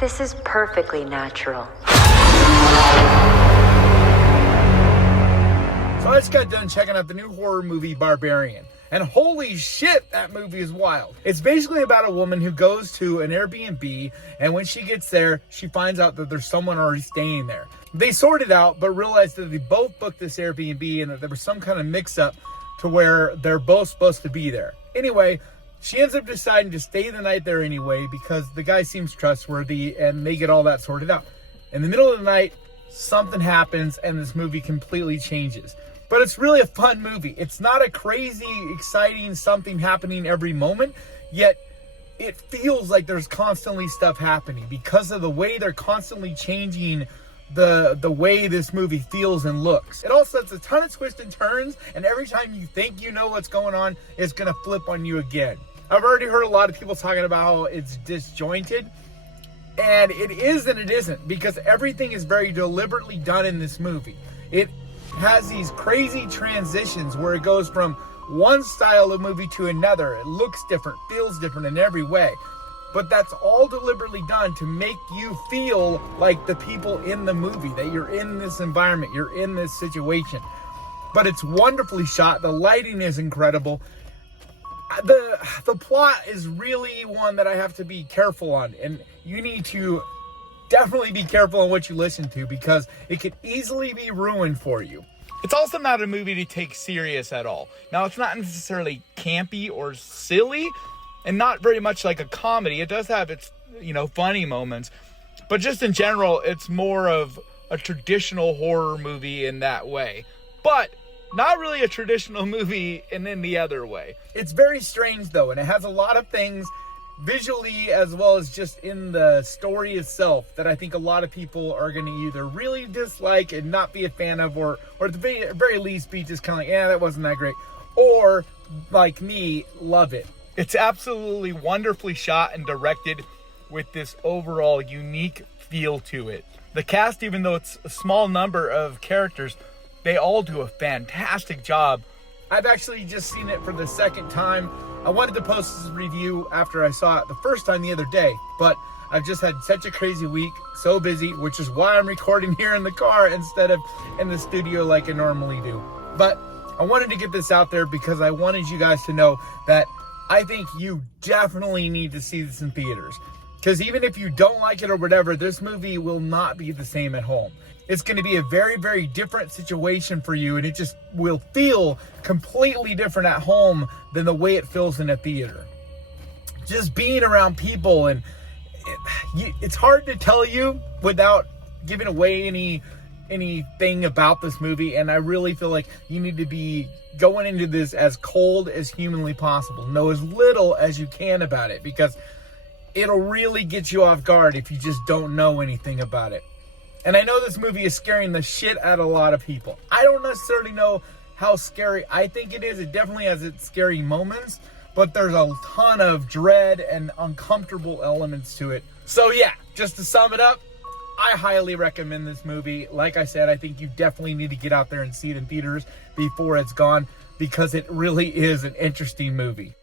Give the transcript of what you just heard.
This is perfectly natural. So I just got done checking out the new horror movie Barbarian. And holy shit, that movie is wild. It's basically about a woman who goes to an Airbnb, and when she gets there, she finds out that there's someone already staying there. They sort it out, but realized that they both booked this Airbnb and that there was some kind of mix-up to where they're both supposed to be there. Anyway, she ends up deciding to stay the night there anyway because the guy seems trustworthy, and they get all that sorted out. In the middle of the night, something happens and this movie completely changes. But it's really a fun movie. It's not a crazy, exciting something happening every moment, yet it feels like there's constantly stuff happening because of the way they're constantly changing the way this movie feels and looks. It also has a ton of twists and turns, and every time you think you know what's going on, it's going to flip on you again. I've already heard a lot of people talking about how it's disjointed, and it is and it isn't, because everything is very deliberately done in this movie. It has these crazy transitions where it goes from one style of movie to another. It looks different, feels different in every way. But that's all deliberately done to make you feel like the people in the movie, that you're in this environment, you're in this situation. But it's wonderfully shot. The lighting is incredible. The plot is really one that I have to be careful on, and you need to definitely be careful on what you listen to because it could easily be ruined for you. It's also not a movie to take serious at all. Now, it's not necessarily campy or silly, and not very much like a comedy. It does have its, funny moments, but just in general, it's more of a traditional horror movie in that way. But not really a traditional movie in the other way. It's very strange though, and it has a lot of things visually as well as just in the story itself that I think a lot of people are going to either really dislike and not be a fan of, or at the very least be just kind of like, yeah, that wasn't that great, or like me, love it. It's absolutely wonderfully shot and directed with this overall unique feel to it. The cast, even though it's a small number of characters, they all do a fantastic job. I've actually just seen it for the second time. I wanted to post this review after I saw it the first time the other day, but I've just had such a crazy week, so busy, which is why I'm recording here in the car instead of in the studio like I normally do. But I wanted to get this out there because I wanted you guys to know that I think you definitely need to see this in theaters. Because even if you don't like it or whatever, this movie will not be the same at home. It's going to be a very, very different situation for you, and it just will feel completely different at home than the way it feels in a theater. Just being around people, and it's hard to tell you without giving away anything about this movie, and I really feel like you need to be going into this as cold as humanly possible. Know as little as you can about it, because it'll really get you off guard if you just don't know anything about it. And I know this movie is scaring the shit out of a lot of people. I don't necessarily know how scary I think it is. It definitely has its scary moments, but there's a ton of dread and uncomfortable elements to it. So yeah, just to sum it up, I highly recommend this movie. Like I said, I think you definitely need to get out there and see it in theaters before it's gone, because it really is an interesting movie.